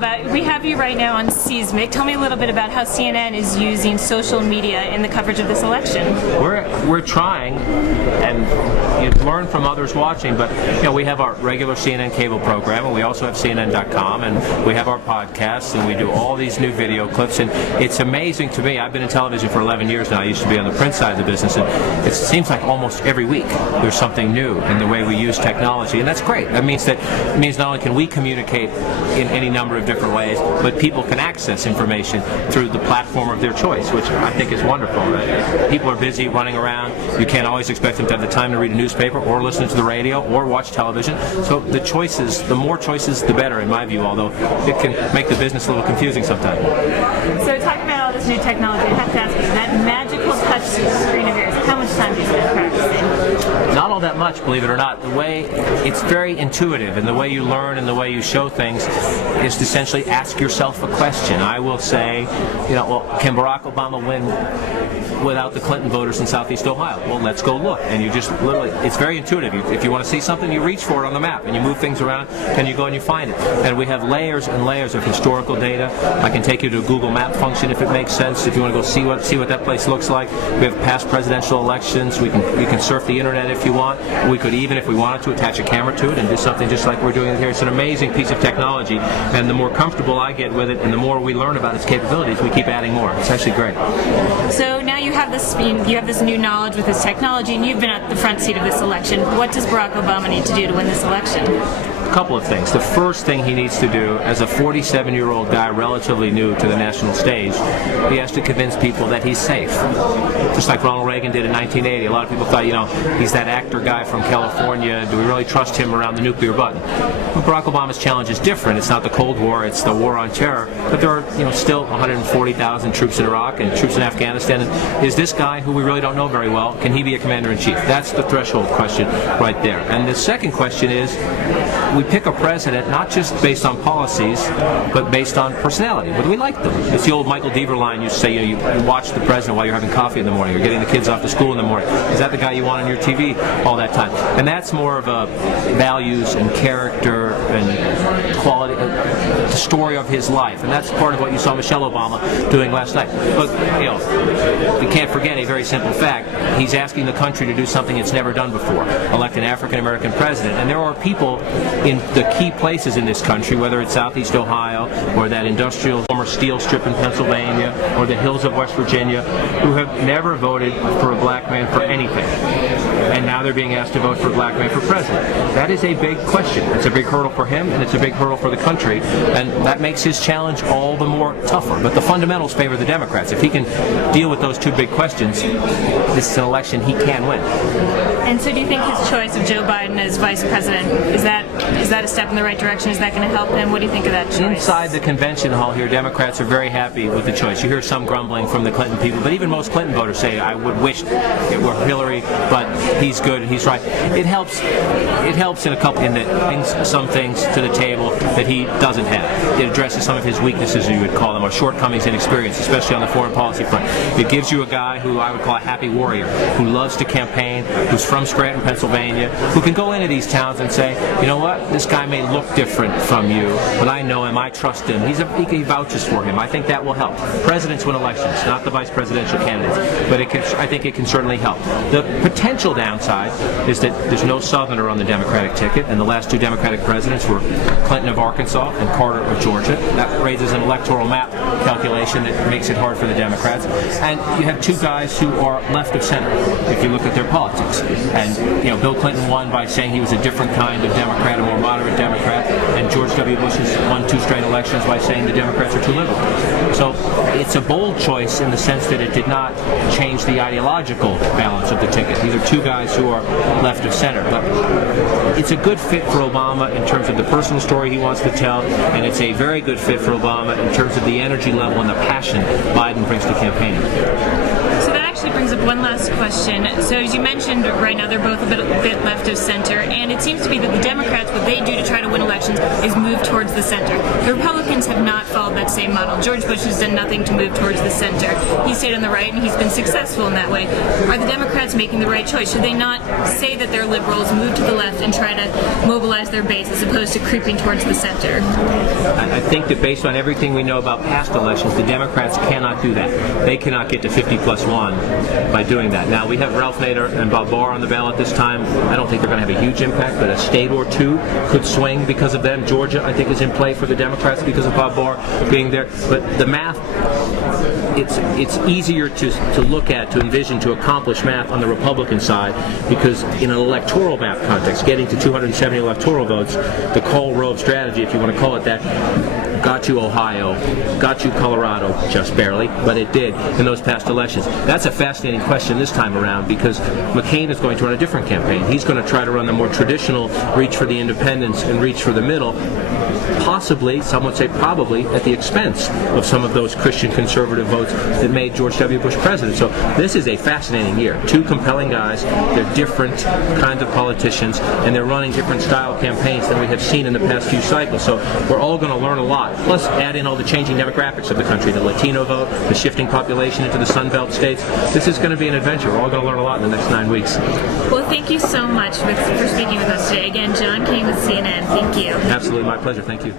about, we have you right now on Seismic. Tell me a little bit about how CNN is using social media in the coverage of this election. We're trying, and you learn from others watching, but we have our regular CNN cable program, and we also have CNN.com, and we have our podcasts, and we do all these new video clips, and it's amazing to me. I've been in television for 11 years now. I used to be on the print side of the business, and it seems like almost every week there's something new in the way we use technology, and that's great. That means not only can we communicate in any number of different ways, but people can access information through the platform of their choice, which I think is wonderful. People are busy running around. You can't always expect them to have the time to read a newspaper or listen to the radio or watch television. So the more choices, the better, in my view, although it can make the business a little confusing sometimes. So talking about all this new technology, I have to ask you, that magical touch screen of yours, how much time do you spend practicing? Not all that much, believe it or not. The way it's very intuitive, and the way you learn and the way you show things is to essentially ask yourself a question. I will say, can Barack Obama win without the Clinton voters in Southeast Ohio? Well, let's go look. And you just literally, it's very intuitive. If you want to see something, you reach for it on the map and you move things around, and you go and you find it. And we have layers and layers of historical data. I can take you to a Google Map function if it makes sense. If you want to go see what that place looks like. We have past presidential elections. You can surf the internet if you want. We could even, if we wanted to, attach a camera to it and do something just like we're doing here. It's an amazing piece of technology, and the more comfortable I get with it and the more we learn about its capabilities, we keep adding more. It's actually great. So now you have this new knowledge with this technology, and you've been at the front seat of this election. What does Barack Obama need to do to win this election? A couple of things. The first thing he needs to do, as a 47-year-old guy relatively new to the national stage, he has to convince people that he's safe. Just like Ronald Reagan did in 1980. A lot of people thought, he's that actor guy from California. Do we really trust him around the nuclear button? But Barack Obama's challenge is different. It's not the Cold War, it's the war on terror. But there are, still 140,000 troops in Iraq and troops in Afghanistan. And is this guy, who we really don't know very well, can he be a commander-in-chief? That's the threshold question right there. And the second question is, we pick a president not just based on policies, but based on personality. Whether we like them. It's the old Michael Deaver line. You say you watch the president while you're having coffee in the morning, or getting the kids off to school in the morning. Is that the guy you want on your TV all that time? And that's more of a values and character and quality, the story of his life. And that's part of what you saw Michelle Obama doing last night. But, we can't forget a very simple fact. He's asking the country to do something it's never done before. Elect an African-American president. And there are people in the key places in this country, whether it's Southeast Ohio or that industrial former steel strip in Pennsylvania or the hills of West Virginia, who have never voted for a black man for anything. And now they're being asked to vote for a black man for president. That is a big question. It's a big hurdle for him, and it's a big hurdle for the country, and that makes his challenge all the more tougher. But the fundamentals favor the Democrats. If he can deal with those two big questions, this is an election he can win. And so do you think his choice of Joe Biden as vice president, is that a step in the right direction? Is that going to help him? What do you think of that choice? Inside the convention hall here, Democrats are very happy with the choice. You hear some grumbling from the Clinton people, but even most Clinton voters say, I would wish it were Hillary, but he's good and he's right. It helps in a couple, in that brings some things to the table that he doesn't have. It addresses some of his weaknesses, as you would call them, or shortcomings in experience, especially on the foreign policy front. It gives you a guy who I would call a happy warrior, who loves to campaign, who's from Scranton, Pennsylvania, who can go into these towns and say, you know what, this guy may look different from you, but I know him, I trust him, he vouches for him. I think that will help. Presidents win elections, not the vice presidential candidates, but I think it can certainly help. The potential downside is that there's no Southerner on the Democratic ticket, and the last two Democratic presidents were Clinton of Arkansas and Carter of Georgia. That raises an electoral map calculation that makes it hard for the Democrats. And you have two guys who are left of center, if you look at their politics. And Bill Clinton won by saying he was a different kind of Democrat, a more moderate Democrat, and George W. Bush has won two straight elections by saying the Democrats are too liberal. So it's a bold choice in the sense that it did not change the ideological balance of the ticket. These are two guys who are left of center. But it's a good fit for Obama in terms of the personal story he wants to tell, and it's a very good fit for Obama in terms of the energy level and the passion Biden brings to campaigning. So that actually brings up one last question. So as you mentioned, right now they're both a bit left of center, and it seems to be that the Democrats, what they do to try to win elections is move towards the center. The Republicans have not followed that same model. George Bush has done nothing to move towards the center. He stayed on the right, and he's been successful in that way. Are the Democrats making the right choice? Should they not say that they're liberals, move to the left, and try to mobilize their base as opposed to creeping towards the center? I think that based on everything we know about past elections, the Democrats cannot do that. They cannot get to 50+1 by doing that. Now, we have Ralph Nader and Bob Barr on the ballot this time. I don't think they're going to have a huge impact, but a state or two could swing because of them. Georgia, I think, is in play for the Democrats because of Bob Barr being there. But the math, it's easier to look at, to envision, to accomplish math on the Republican side, because in an electoral map context, getting to 270 electoral votes, the Cole Rove strategy, if you want to call it that, got you Ohio, got you Colorado, just barely, but it did in those past elections. That's a fascinating question this time around, because McCain is going to run a different campaign. He's going to try to run the more traditional reach for the independents and reach for the middle, possibly, some would say probably, at the expense of some of those Christian conservative votes that made George W. Bush president. So this is a fascinating year. Two compelling guys. They're different kinds of politicians, and they're running different style campaigns than we have seen in the past few cycles. So we're all going to learn a lot. Plus, add in all the changing demographics of the country, the Latino vote, the shifting population into the Sun Belt states. This is going to be an adventure. We're all going to learn a lot in the next 9 weeks. Well, thank you so much for speaking with us today. Again, John King with CNN. Thank you. Absolutely. My pleasure. Thank you.